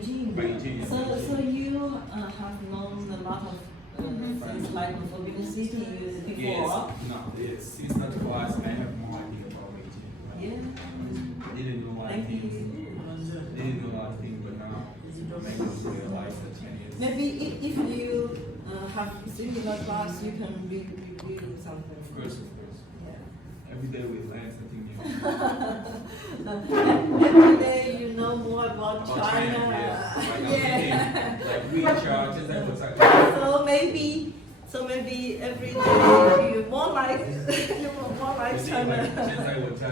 Beijing. Beijing. So you have known a lot of things like Forbidden City before? Yes. No, since that class, I have more idea about Beijing. Yeah. I didn't know a lot of things. Didn't know a lot of things, but now I make us realize that Chinese. Maybe if you have similar class, you can review something. Of course. Yeah. Every day we learn something new. Every day you know more about China. Yes. Like WeChat, just like what's like. So maybe every day you more like China. 现在我在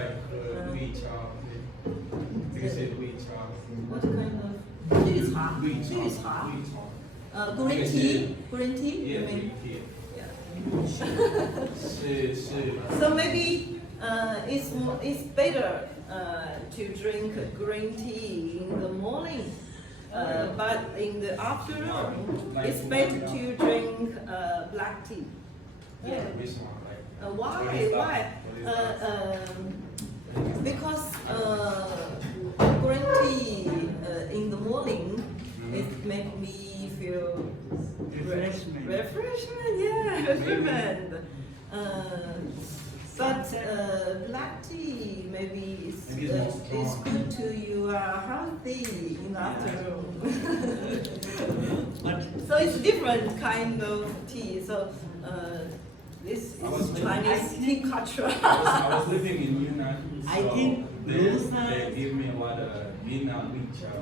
WeChat，这个是 WeChat。 What kind of 绿茶？绿茶。green tea. Green tea. Yeah, You mean? green tea. Yeah. 是。 So maybe it's better to drink green tea in the morning, but in the afternoon it's better to drink black tea. Yeah. Why? Because green tea in the morning it makes me feel refreshment. Yeah, refreshment. But black tea maybe is good to you healthy in the afternoon. So it's different kind of tea. So this is Chinese tea culture. I was living in Yunnan. So I think they give me a lot of Yunnan WeChat.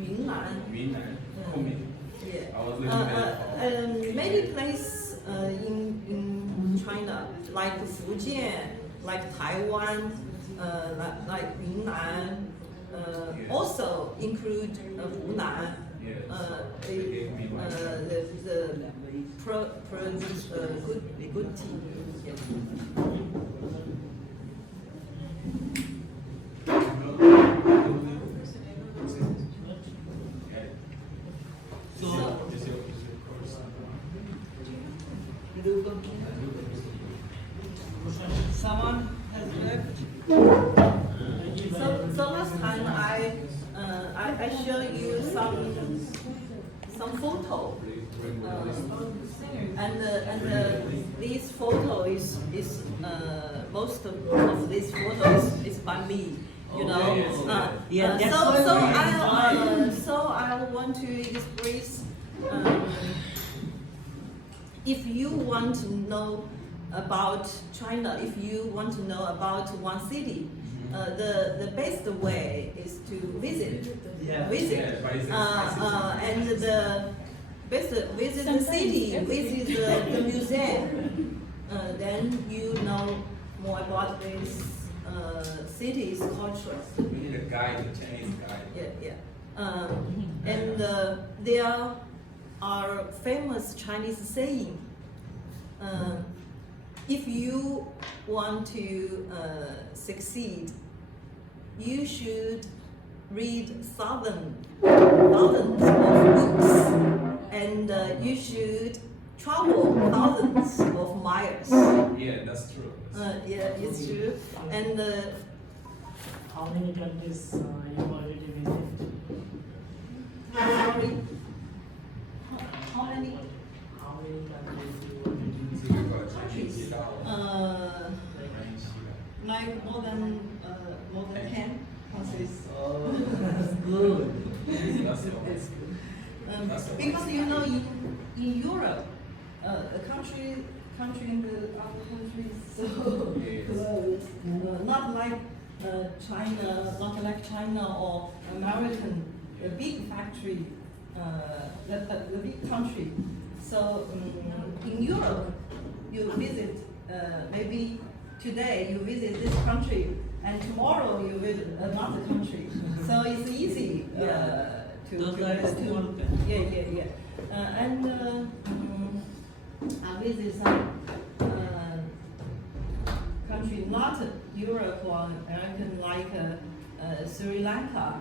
Yunnan. Community. Yeah. I was living there. Many places in China, like Fujian, like Taiwan, like Yunnan, also include Hunan. The produce good tea. Yeah. Someone has left. So last time I showed you some photo, and this photo is most of these photos is by me. You know. So I want to express. If you want to know about China, if you want to know about one city, the best way is to visit. And the best visit the city, visit the museum. Then you know more about this city's culture. We need a guide, a Chinese guide. Yeah. And there are famous Chinese saying. If you want to succeed, you should read thousands of books, and you should travel thousands of miles. Yeah, that's true. Yeah, it's true. And how many countries you already visited? sorry, how many? How many countries you already visited? Like more than 10 countries. Oh, that's good. Because you know, in Europe, a country in the other countries so close, not like China or American, a big factory, the big country. So in Europe, you visit maybe today you visit this country and tomorrow you visit another country. So it's easy I visit some country not Europe or American like Sri Lanka,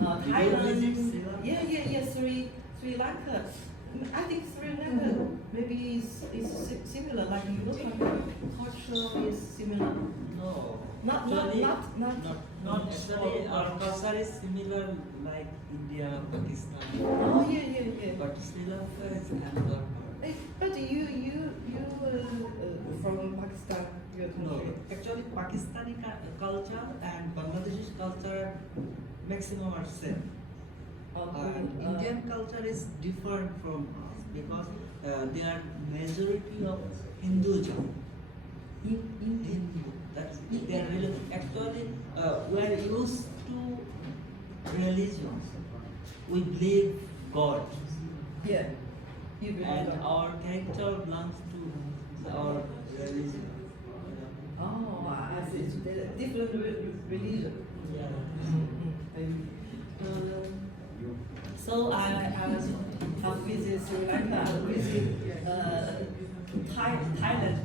Thailand. Yeah, Sri Lanka. I think Sri Lanka maybe is similar, like European culture is similar. No. Not actually, our culture is similar like India, Pakistan. Oh yeah. But Sri Lanka is another part. But you from Pakistan, your No, country. actually Pakistani culture and Bangladeshi culture maximum are same. And Indian culture is different from us because they are majority of Hinduism. Hindu. That's they are really actually we are used to religions. We believe God, Yeah. You believe and that. our character belongs to our religion. Oh, I see. Different religion. Yeah. So I visit Sri Lanka, I visit Thailand.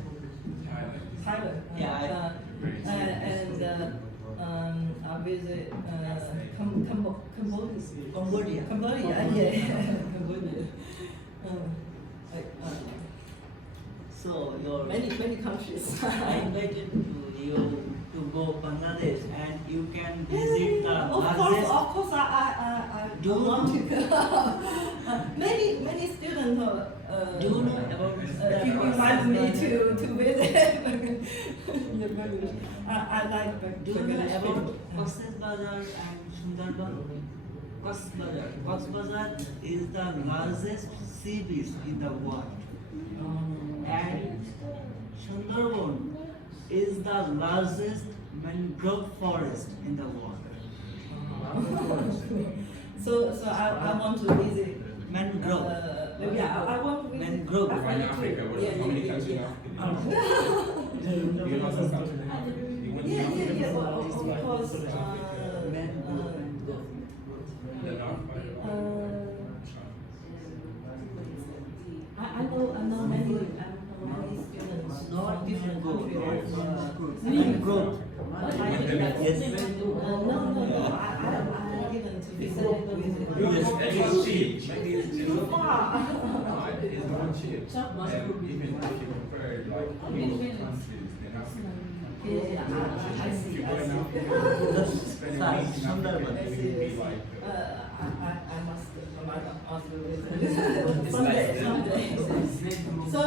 Thailand. Yeah, I visit Cambodia. Cambodia. Yeah. Cambodia. So your Many countries. I invited you to go Bangladesh and you can visit the largest. Of course, I Do you want to go. Many students Do you know about invite me to visit. I like Do you know Bangladesh about people. Cox's Bazar and Sundarban? Cox's Bazar. Cox's Bazar is the largest sea beach in the world. And Sundarban is the largest mangrove forest in the world. So I want to visit. Mangrove. Yeah, I want to visit. Mangrove. Why in Africa? How many countries in Africa? Do you know some countries in Africa? You went to Africa? Yeah. Of course. The North? I know many students. Not different from growth. countries. Mangrove. Yes. Yes. No. I didn't visit. Maybe it's cheap. Maybe it's cheap. Too far. No, it's not cheap. And even if you compare like most countries in Africa, Yeah, I if see. you I go in see. Africa, spend a week in Africa, Sundarban. it will be like I must visit someday. So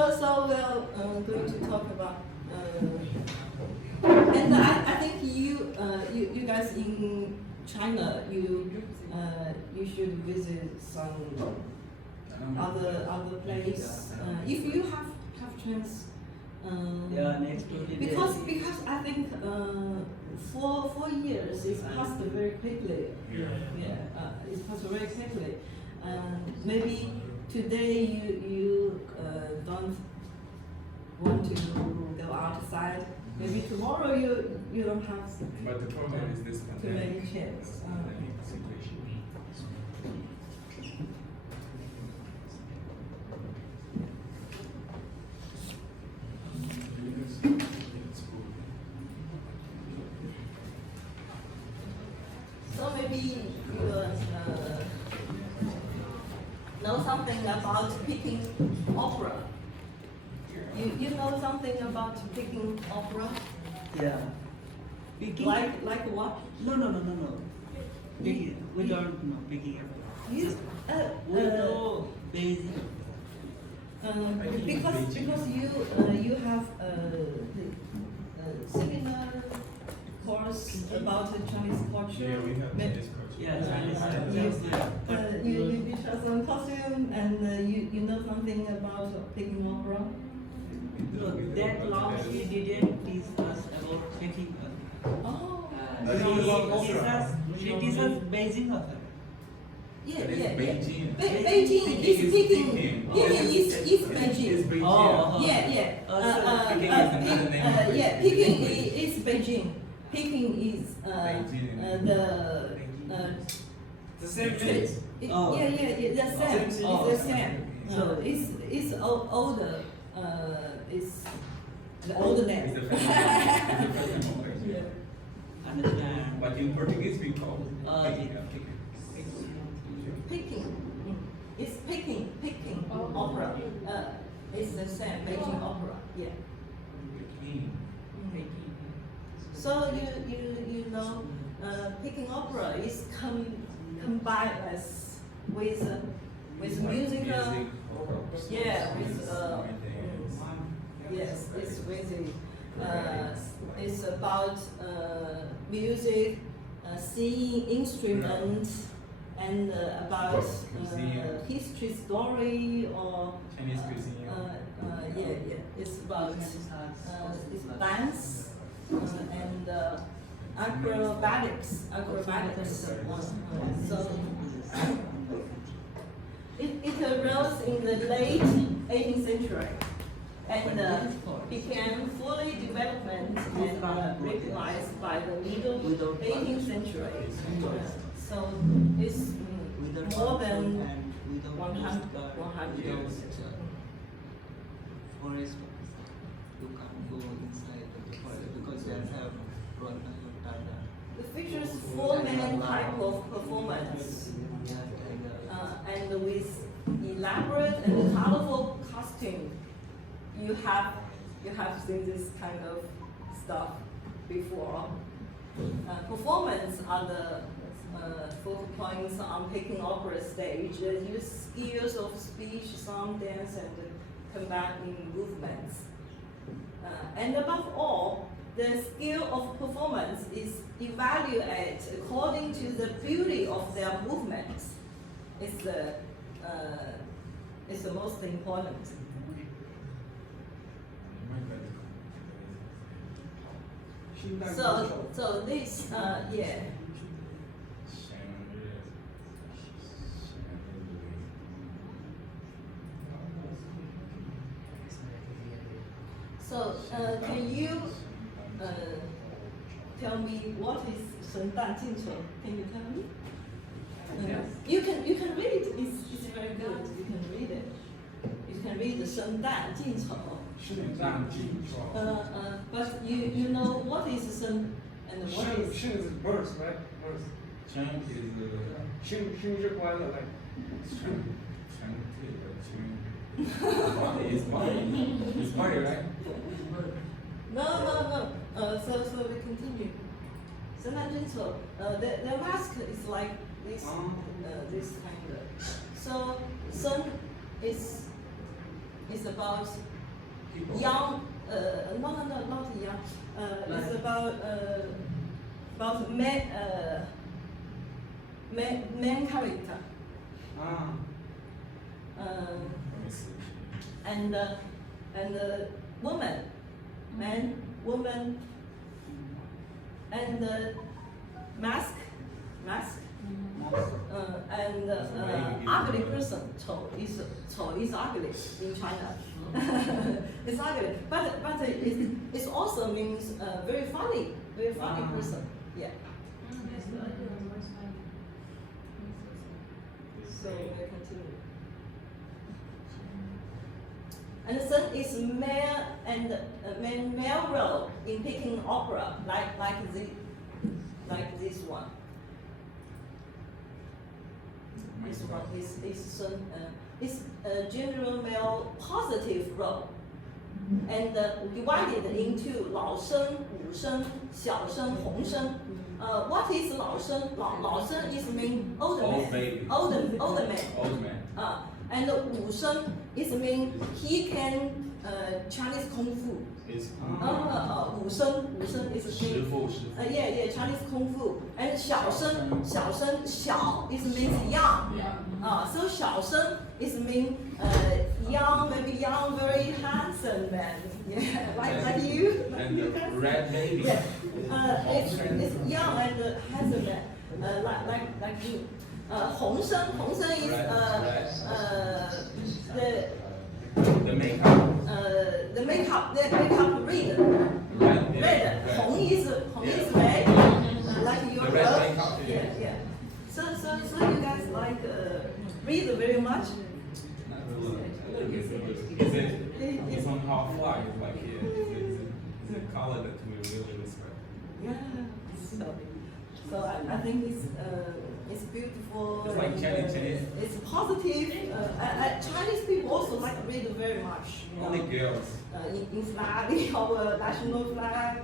we're going to talk about. And I think you guys in China, you should visit some other place. If you have chance. Yeah, next 20 days. Because I think 4 years is passed very quickly. It's passed very quickly. Maybe today you don't want to go outside. Maybe tomorrow you don't have But the problem is this too many pandemic. chance. Pandemic situation. So maybe you know something about picking opera. You know something about picking opera? Yeah. Picking? Like what? No. Picking. We don't know picking. You, We know basic. because you have the seminar course about the Chinese culture. Yeah, we have May- this culture. Yeah, Chinese you did show some costume and you know something about picking opera. No, that class she didn't teach us about picking. Oh. She teaches Beijing of her. Yeah. That is Beijing. Beijing is Peking. Peking is It's Beijing. Beijing. Oh. Yeah. Peking is another name of Yeah, Peking is Beijing. Peking is Beijing. The same place. Oh. Yeah, the same. Oh. It's the same. So- It's older. It's the older name. It's the first name. Yeah. Understand. But in Portuguese we call Peking. Peking. It's Peking opera. It's the same Beijing opera. Yeah. Peking. So you know, Peking opera is combined with musical. Yeah, with yes, it's really it's about music, singing instruments, and about history story or Chinese cuisine. yeah, it's about it's dance and acrobatics. So it arose in the late 18th century and became fully developed and recognized by the middle 18th century. So it's more than 100 years. Forest, you can't go inside the forest because they have brought a tiger. It features 4 main types of performance, and with elaborate and colorful costume. You have seen this kind of stuff before. Performance are the focal points on Peking opera stage. They use skills of speech, song, dance, and combining movements. And above all, the skill of performance is evaluated according to the beauty of their movements. It's the most important. So this yeah. So can you tell me what is 神诞进城? Can you tell me? You can read. It's very good. You can read it. You can read the 神诞进城. But you know what is 神 and what is? 生 is birth, right? Birth. 生 is 生日快乐, like. It's party, right? No. So we continue. 神诞进城. Their mask is like this. This kind of. So sun is about young. No, not young. It's about main character. And woman, man, woman, and mask, and ugly person. 丑 is ugly in China. It's ugly, but it also means very funny person. Yeah. So we continue. And the sun is male and male role in Peking opera, like this one. This one is sun. It's a general male positive role, and divided into 老生、武生、小生、红生. What is 老生? 老生 is mean old man. Old man. And 武生 is mean he can Chinese kung fu. 武生 is mean yeah, Chinese kung fu. And 小生 小 is means young. So 小生 is mean young, maybe young, very handsome man. Yeah, like you. And the red baby. Yeah. It's young and handsome man, like you. 红生 is the makeup. The makeup red. 红 is red, like your The red girl. makeup, yeah. Yeah. So you guys like read very much? It's on how fly, like it's a color that we really respect. Yeah. So I think it's beautiful. It's like Chinese. It's positive. Chinese people also like read very much. Only girls. In flag, our national flag,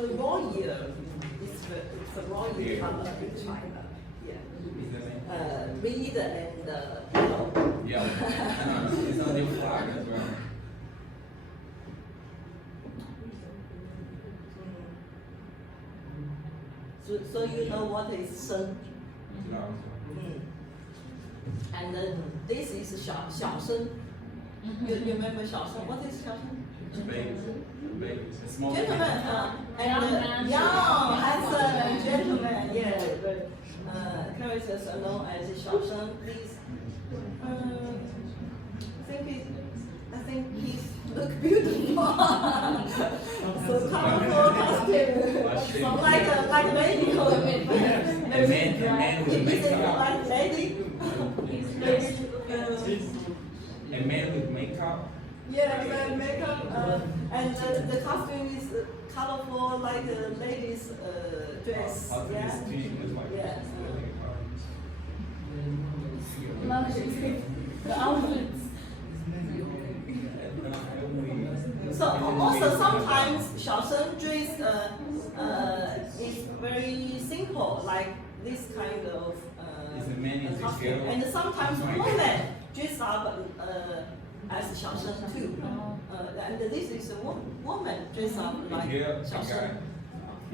So royal, it's a royal color in China. Yeah. Red and yellow. Yeah. It's on the flag as well. So you know what is Sheng? And this is Xiaosheng. You remember Xiaosheng? What is Xiaosheng? Baby. Small Gentlemen, and young, handsome gentleman, yeah. The characters are known as Xiaosheng. Please, I think he's look beautiful. So colorful costume, so like a lady. A man with makeup. Like lady. A man with makeup. Yeah, man, makeup, and the costume is colorful like a lady's dress. Yeah. Yeah. The outfits. So also sometimes Xiaosheng dress is very simple, like this kind of Is a man in the costume, girl? and sometimes women dress up as Xiaosheng too. And this is a woman dress up like Xiaosheng.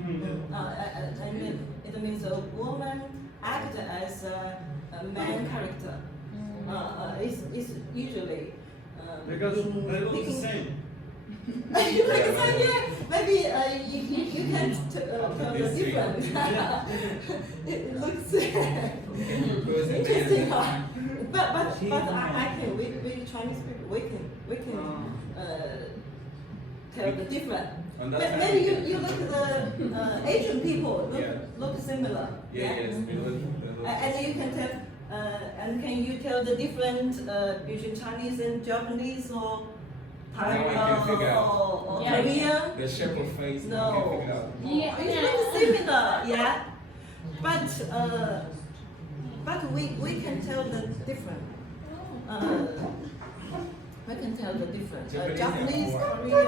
And it means a woman act as a main character. It's usually Because in they look the speaking- same. You look the same, yeah. Maybe you can tell the difference. It looks interesting. But I can. We Chinese people, we can tell the difference. Maybe you look at the Asian people look similar. Yes. And you can tell. And can you tell the difference between Chinese and Japanese or Now I can figure out. or Yeah, Korean? The shape of face. No. I can figure out. Yeah. It's not similar, yeah. But we can tell the difference. We can tell the difference. Japanese, Korea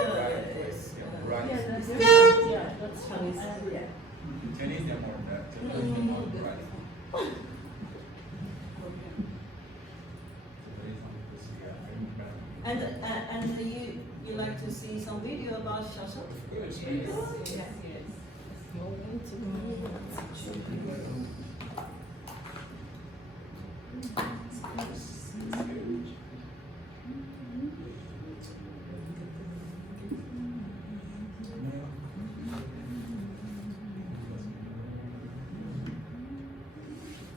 is. Right. Yeah, that's is different. Yeah, that's Chinese, yeah. Chinese they're more that. Japanese more right. And you like to see some video about Xiaosheng? Yeah.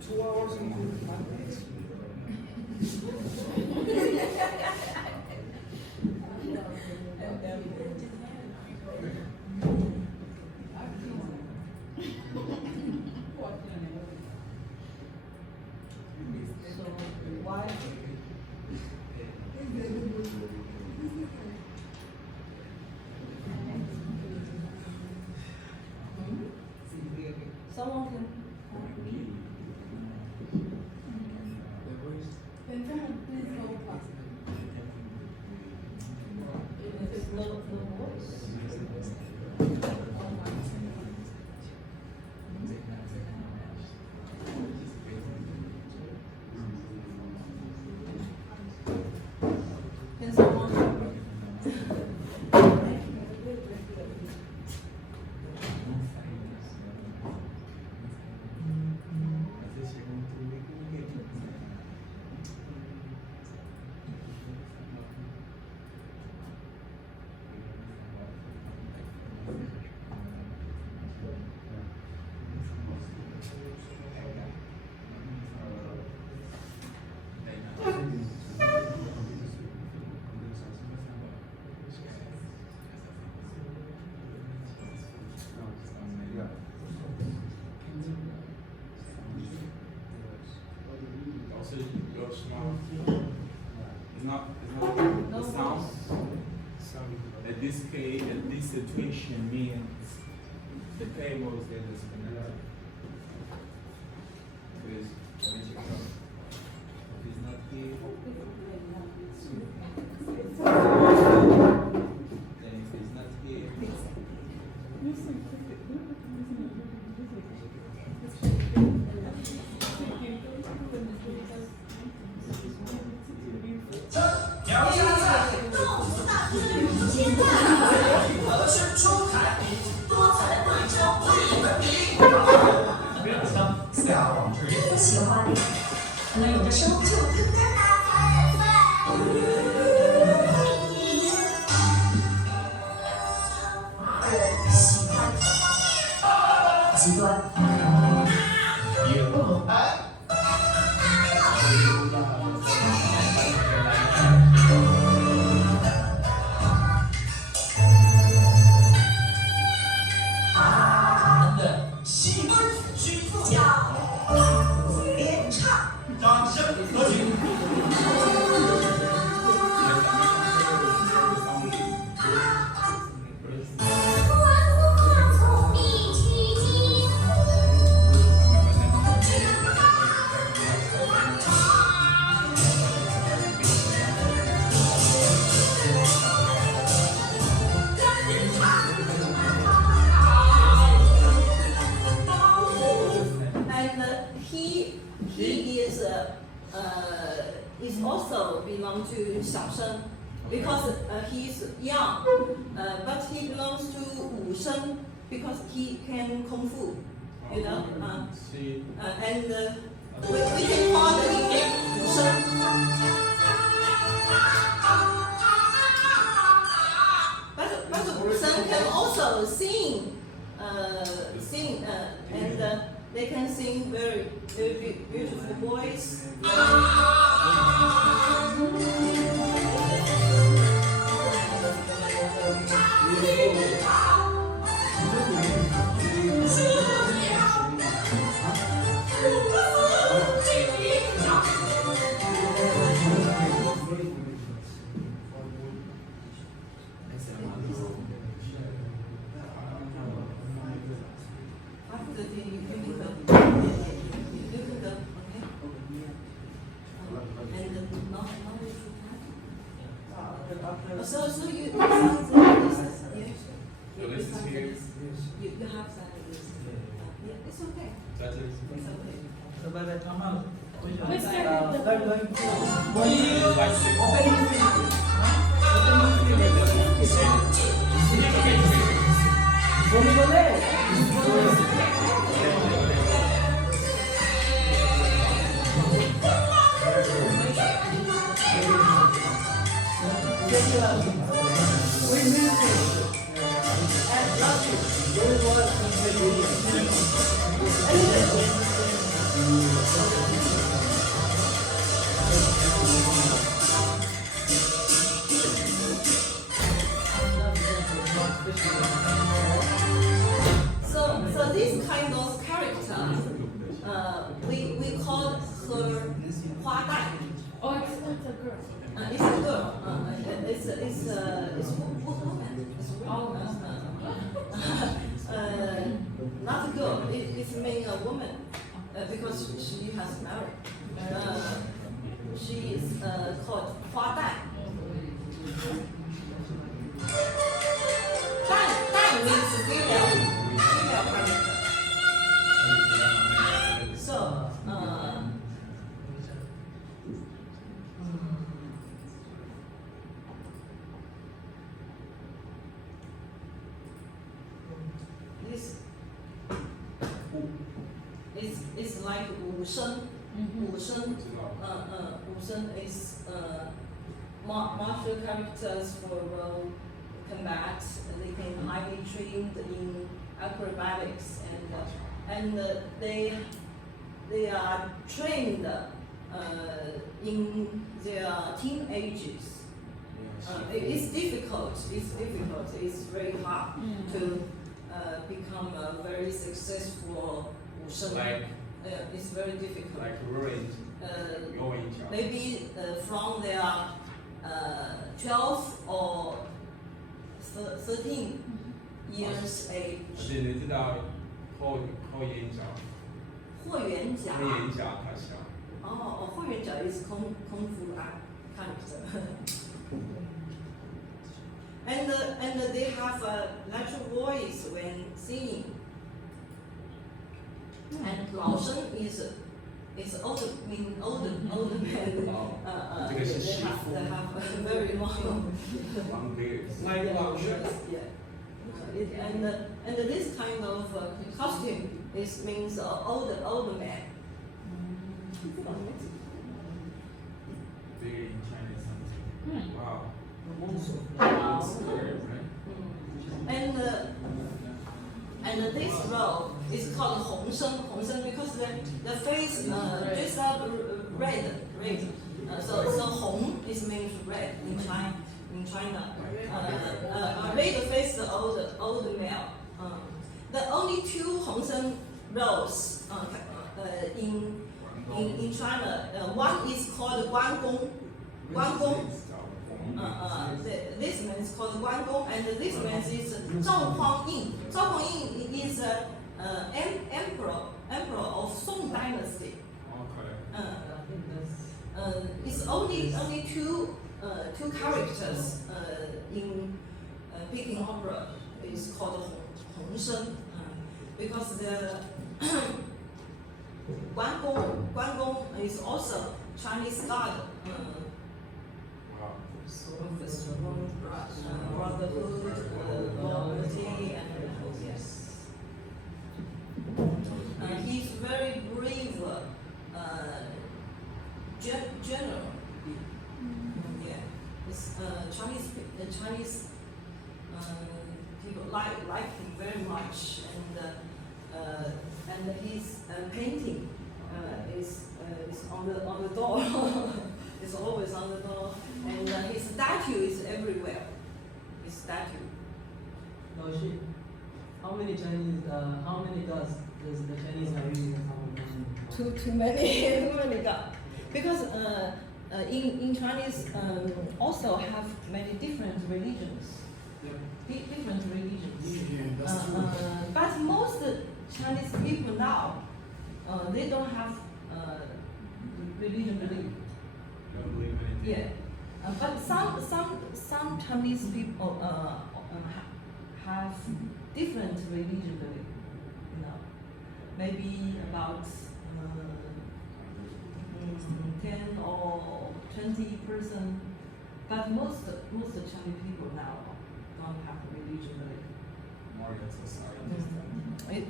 Two hours and 45 minutes. So why? Someone can. There's no voice. Can someone? Also, your small. It's not No the sound. voice. At this case, at this situation means the table is there disconnected. Because when you go, if it's not here, then if it's not here, 极端。也不能的戏班曲子奖联唱，掌声有请。Is also belong to 小生 because he is young, but he belongs to 武生 because he can kung fu, you know. And we can call the nickname 武生. But 武生 can also sing, and they can sing very beautiful voice. So you sounds like this, yeah? You sound like this. You have sounded this. Yeah, it's okay. It's okay. So by the Kamal, we are Let's going start with the- to opening scene. So this kind of character, we call her 花旦. Oh, it's a girl. It's a girl. It's woman. Not a girl. It's mean a woman because she has married. She is called 花旦. 旦 means female character. So, it's like 武生. 武生 is martial characters for combat. They can highly trained in acrobatics and they are trained in their teenagers. It's difficult. It's very hard to become a very successful 武生. It's very difficult. Like your age. Maybe from their 12 or 13 years age. 是你知道后眼角，霍元甲. 后眼角他小。霍元甲 is kung fu character. And they have a natural voice when singing. And 老生 is older man.这个是 They 师 have 傅。 very long. Long beards. Like Yeah. And this kind of costume means older man. Big in China something. Wow. Wow. That's weird, right? And And this role is called 红生 because the face dressed up red. So Hong is means red in China. Red face the old male. The only two 红生 roles in China. One is called 关公. This man is called 关公, and this man is 赵匡胤. 赵匡胤is emperor of Song Dynasty. It's only two characters in Peking opera is called 红生, because the 关公 is also Chinese god. Brotherhood, loyalty, and yes. He's very brave general. Yeah, it's, Chinese people like him very much, and his painting is on the door. It's always on the door, and his statue is everywhere. His statue. How many gods does the Chinese have in common? Too many gods. Because in Chinese also have many different religions. Different religions. But most Chinese people now, they don't have religion belief. Yeah, but some Chinese people have different religion belief. You know, maybe about 10 or 20%. But most Chinese people now don't have religion belief. More than society.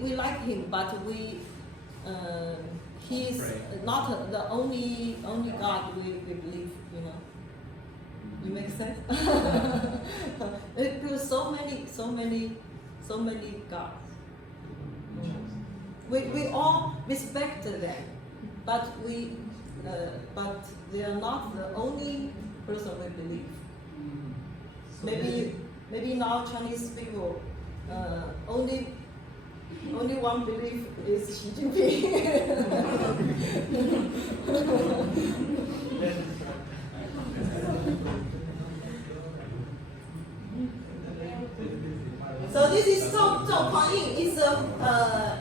We like him, but he's not the only God we believe. You know, you make sense? Because so many gods. We all respect them, but they are not the only person we believe. Maybe now Chinese people only one belief is Xi Jinping. So this is Zhao Kuang-yin.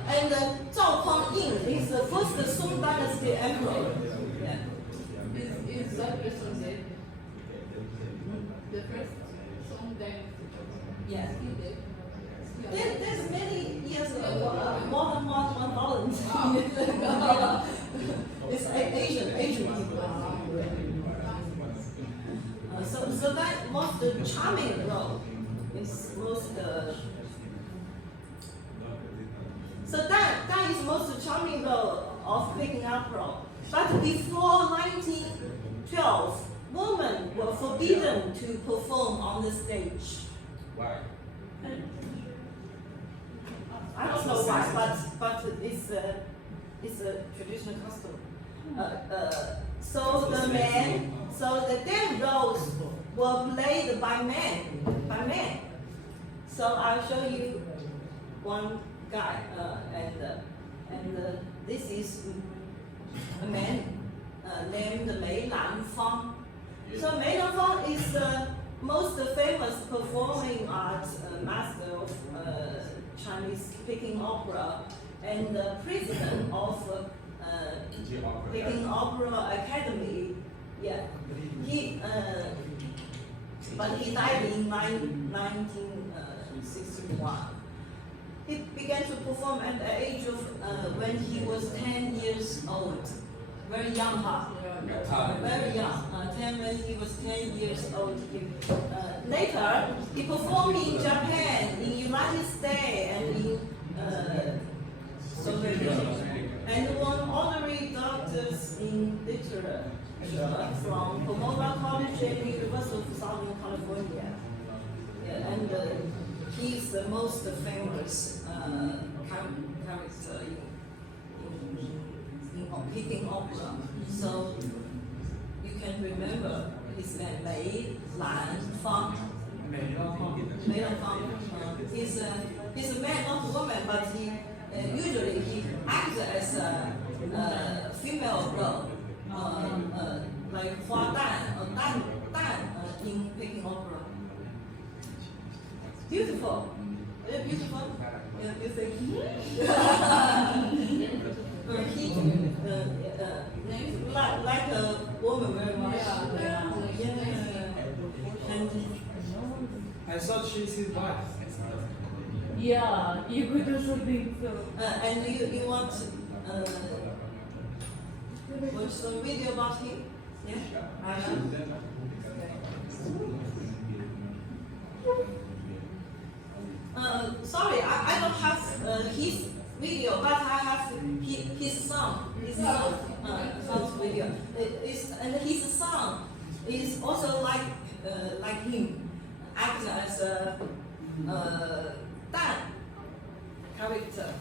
And Zhao Kuang-yin is the first Song Dynasty emperor. Yeah. Is that person dead? The first Song Dynasty. Yes. There's many years ago, more than 1,000 years ago. It's Asian people. So that most charming role is most. So that is most charming role of Peking opera. But before 1912, women were forbidden to perform on the stage. Why? I don't know why, but it's a traditional custom. So the dead roles were played by men. So I'll show you one guy, and this is a man named Mei Lanfang. So Mei Lanfang is the most famous performing arts master of Chinese Peking opera and the president of Peking Opera Academy. Yeah, but he died in 1961. He began to perform at the age of when he was 10 years old. Very young, huh? Very young. When he was 10 years old. Later, he performed in Japan, in United States, and in Soviet Union. and one honorary doctors in literature from Pomona College and University of Southern California. Yeah, and he's the most famous character in Peking opera. So you can remember his name, Mei Lan Fang. Mei Lan Fang. He's a man, not a woman, but he usually he acts as a female role, like Hua Dan or Dan in Peking opera. Beautiful. Beautiful. Yeah, you think? Like a woman very much. And I thought she's his wife. Yeah, you could also think so. and you want watch some video about him? Yeah. Sorry, I don't have his video, but I have his son. Son's video. And his son is also like him, acts as a Dan character.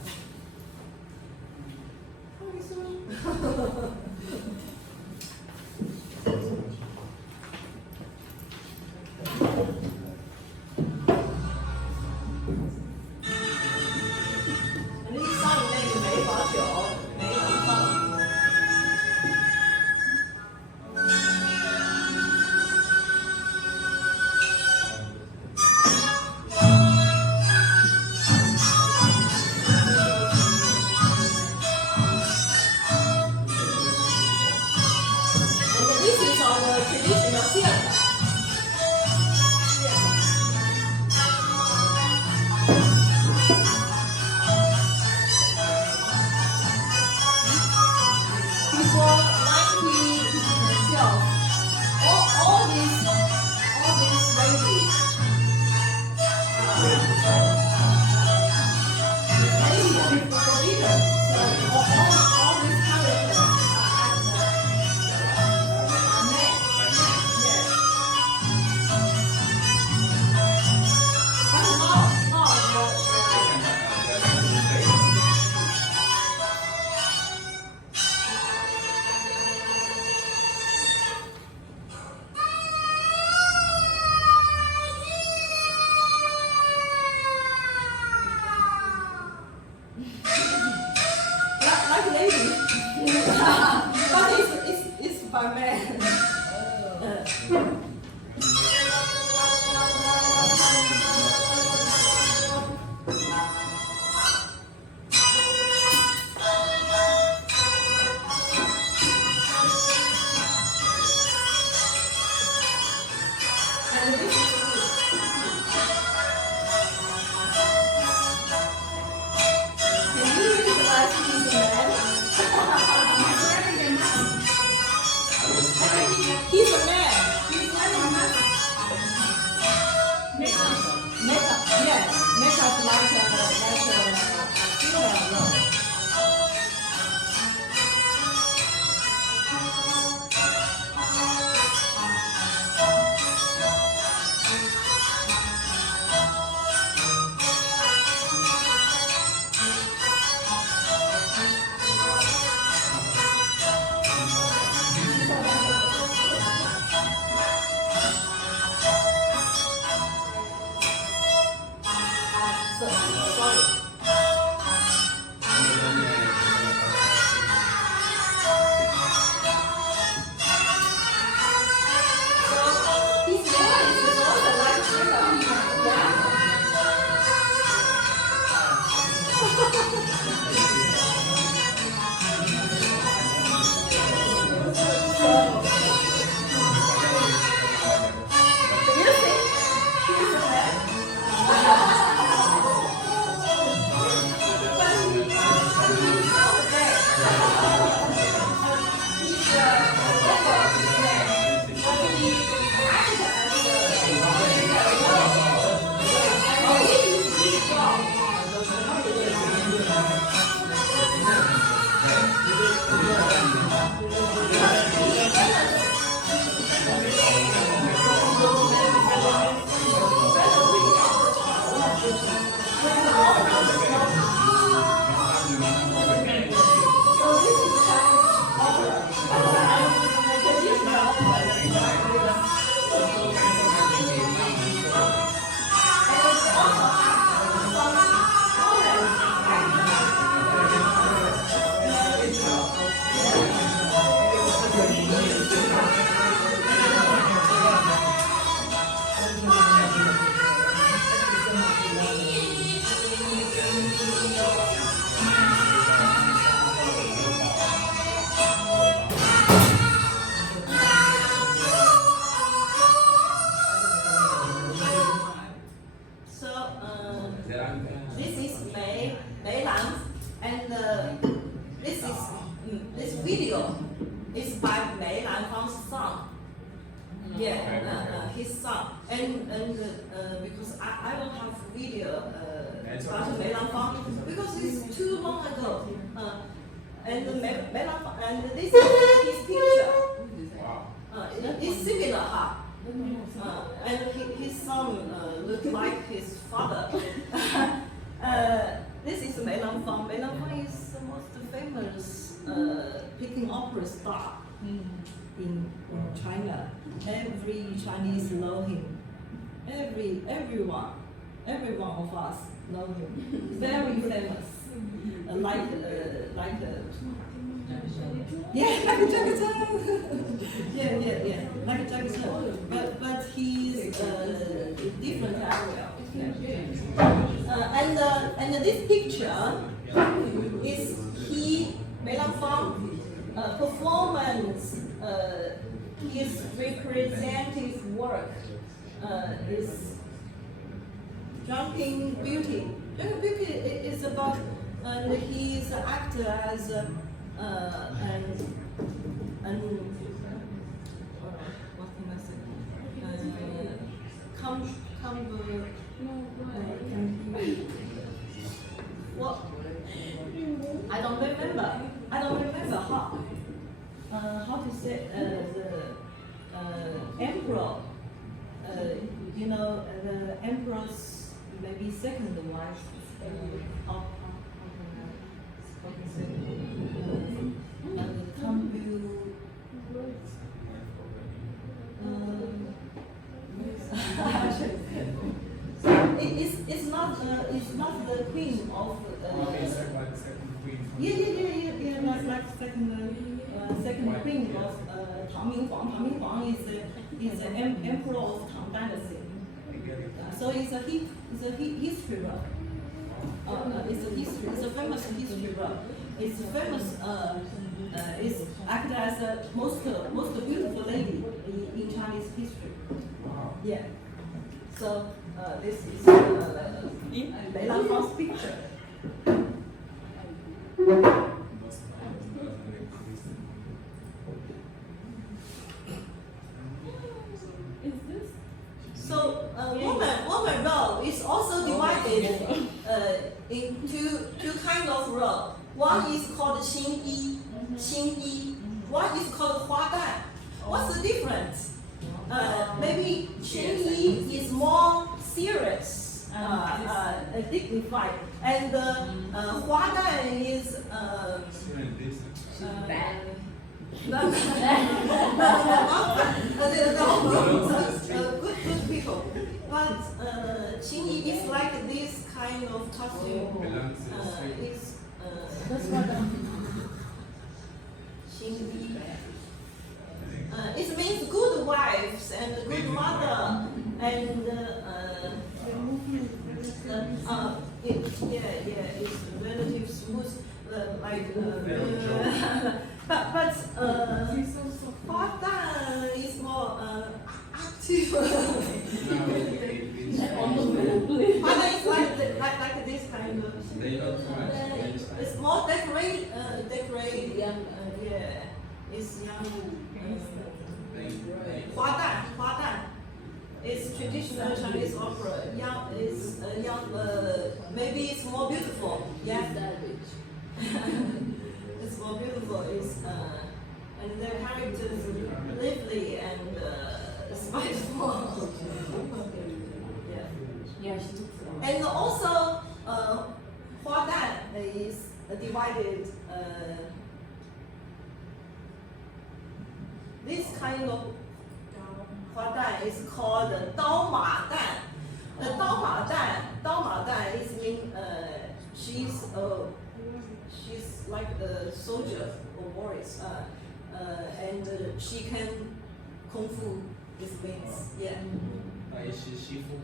It's by Mei Lanfang's son. Yeah, his son. And because I don't have video about Mei Lanfang because it's too long ago. And Mei Lanfang, and this is his picture. It's similar, huh? And his son looked like his father. This is Mei Lanfang. Mei Lanfang is the most famous Peking opera star in China. Every Chinese know him. Everyone of us know him. Very famous. Like Jackie Chan. yeah, like Jackie Chan. But he's different area. And this picture is Mei Lanfang performance. His representative work is Jumping Beauty. Jumping Beauty is about, and he's an actor as what can I say? What? I don't remember how to say the emperor. You know, the emperor's maybe second wife. How can I say? It's not the queen of. Yeah. Like second queen of Tang Minghuang. Tang Minghuang is the emperor of Tang Dynasty. So it's a history book. It's a famous history book. It's famous. It's acted as the most beautiful lady in Chinese history. Yeah. So this is Mei Lanfang's picture. So woman role is also divided into two kind of role. One is called Xingyi. One is called Huadan. What's the difference? Maybe Xingyi is more serious, dignified, and Huadan is good people. But Qingyi is like this kind of costume. That's what Qingyi. It means good wives and good mother and it's relatives who's but Huadan is more active. Huadan is like this kind of. It's more decorated. It's young. Huadan is traditional Chinese opera. Young is young. Maybe it's more beautiful. Yeah. It's more beautiful. And their characters lively and spiteful. Yeah. And also, Huadan is divided. This kind of Huadan is called Dao Ma Dan. The Dao Ma Dan is mean she's like a soldier or warrior, and she can kung fu. This means yeah. What is shifu?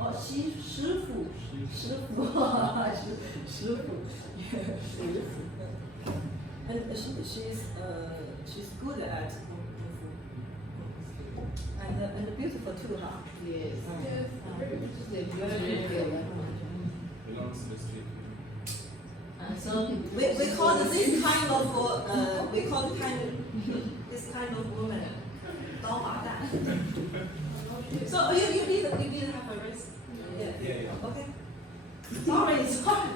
哦，师傅。And she's good at kung fu. and beautiful too, huh? Yes. Just a very good. Belongs to the street. So we call this kind of this kind of woman 刀马旦. So you didn't have a race? Yeah. Okay. Sorry, sorry.